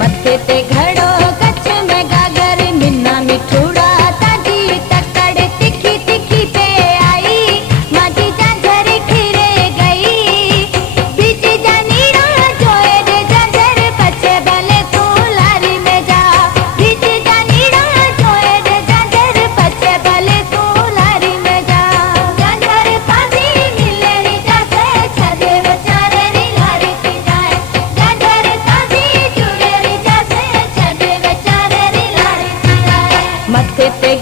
मथे ते घड़ो कच्छ में गागर मिन्ना मिठूड़ा ताजी तकड़ तिखी तिखी पे आई माटी झांझर खिरे गई बीच जानीड़ा जोए रे झांझर पछे भले तू लारी में जा बीच जानीड़ा जोए रे झांझर पछे भले तू लारी में जा झांझर पादी मिले री जासे छदे बेचारे री लारी की जाए झांझर पादी जुड़े री जासे छदे बेचारे री लारी की जाए मथे पे